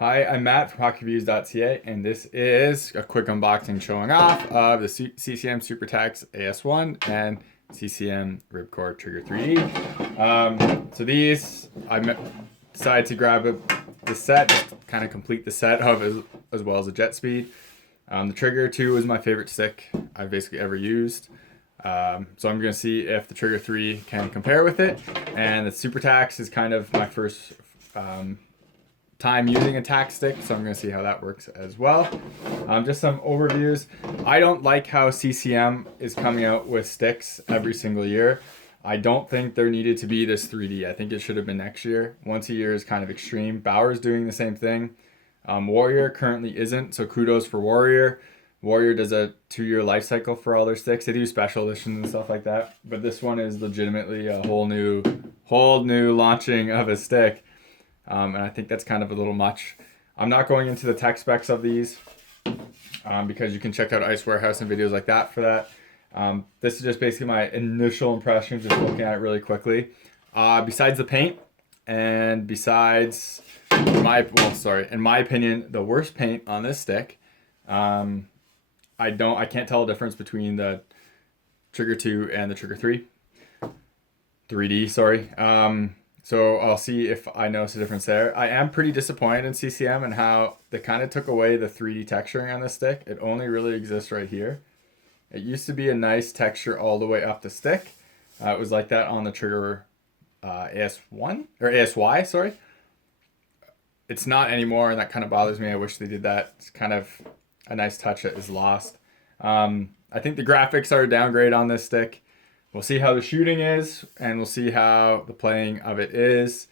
Hi, I'm Matt from HockeyViews.ca, and this is a quick unboxing showing off of the CCM Super Tacks AS1 and CCM Ribcore Trigger 3D. So these, decided to grab the set, kind of complete the set of as well as the jet speed. The Trigger 2 is my favorite stick I've basically ever used. So I'm going to see if the Trigger 3 can compare with it, and the Super Tacks is kind of my first time using a tack stick, so I'm going to see how that works as well. Just some overviews. I don't like how CCM is coming out with sticks every single year. I don't think there needed to be this 3D. I think it should have been next year. Once a year is kind of extreme. Bauer's doing the same thing. Warrior currently isn't, so kudos for Warrior. Warrior does a 2-year life cycle for all their sticks. They do special editions and stuff like that, but this one is legitimately a whole new launching of a stick. And I think that's kind of a little much. I'm not going into the tech specs of these because you can check out Ice Warehouse and videos like that for that. This is just basically my initial impressions, just looking at it really quickly. Besides the paint, and besides in my opinion, the worst paint on this stick, I can't tell a difference between the Trigger 2 and the Trigger 3D, sorry. So I'll see if I notice a difference there. I am pretty disappointed in CCM and how they kind of took away the 3D texturing on this stick. It only really exists right here. It used to be a nice texture all the way up the stick. It was like that on the Trigger AS1 or ASY, sorry. It's not anymore, and that kind of bothers me. I wish they did that. It's kind of a nice touch that is lost. I think the graphics are a downgrade on this stick. We'll see how the shooting is, and we'll see how the playing of it is.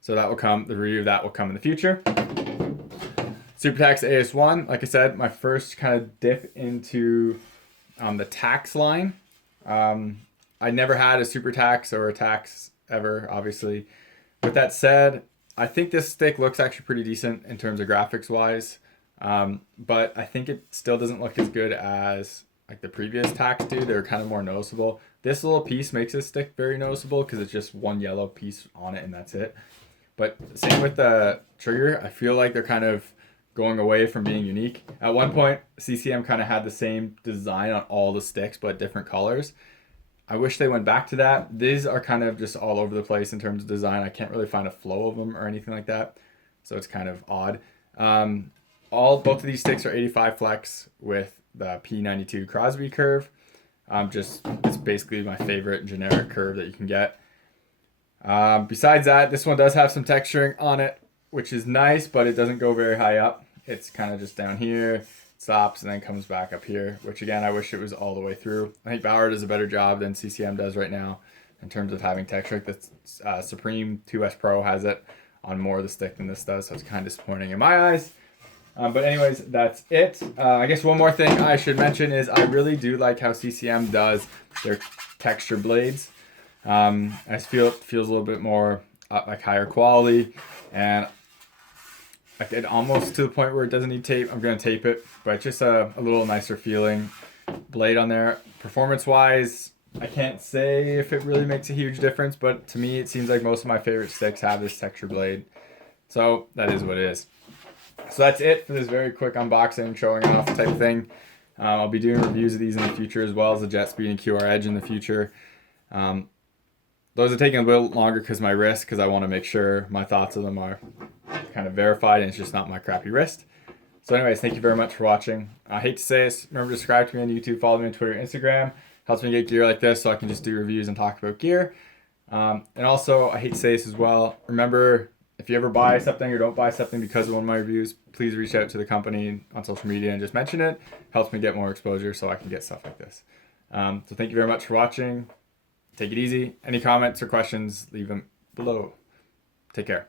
So that will come, the review of that will come in the future. Super Tacks AS1, like I said, my first kind of dip into the Tacks line. I never had a Super Tacks or a Tacks ever, obviously. With that said, I think this stick looks actually pretty decent in terms of graphics wise. But I think it still doesn't look as good as like the previous tacks do. They're kind of more noticeable. This little piece makes this stick very noticeable because it's just one yellow piece on it and that's it. But same with the Trigger. I feel like they're kind of going away from being unique. At one point, CCM kind of had the same design on all the sticks but different colors. I wish they went back to that. These are kind of just all over the place in terms of design. I can't really find a flow of them or anything like that. So it's kind of odd. Both of these sticks are 85 flex with the P92 Crosby curve. It's basically my favorite generic curve that you can get. Besides that, this one does have some texturing on it, which is nice, but it doesn't go very high up. It's kind of just down here, stops, and then comes back up here, which again, I wish it was all the way through. I think Bauer does a better job than CCM does right now in terms of having texture. Like the Supreme 2S Pro has it on more of the stick than this does, so it's kind of disappointing in my eyes. But anyways, that's it. I guess one more thing I should mention is I really do like how CCM does their texture blades. I feel it feels a little bit more like higher quality, and like it almost to the point where it doesn't need tape. I'm going to tape it, but just a little nicer feeling blade on there. Performance-wise, I can't say if it really makes a huge difference, but to me it seems like most of my favorite sticks have this texture blade. So that is what it is. So that's it for this very quick unboxing, showing off type thing. I'll be doing reviews of these in the future as well as the Jet Speed and QR Edge in the future. Those are taking a little longer because my wrist, because I want to make sure my thoughts of them are kind of verified and it's just not my crappy wrist. So anyways, thank you very much for watching. I hate to say this, remember to subscribe to me on YouTube, follow me on Twitter and Instagram. Helps me get gear like this so I can just do reviews and talk about gear. And also, I hate to say this as well, remember, if you ever buy something or don't buy something because of one of my reviews, please reach out to the company on social media and just mention it. Helps me get more exposure so I can get stuff like this. So thank you very much for watching. Take it easy. Any comments or questions, leave them below. Take care.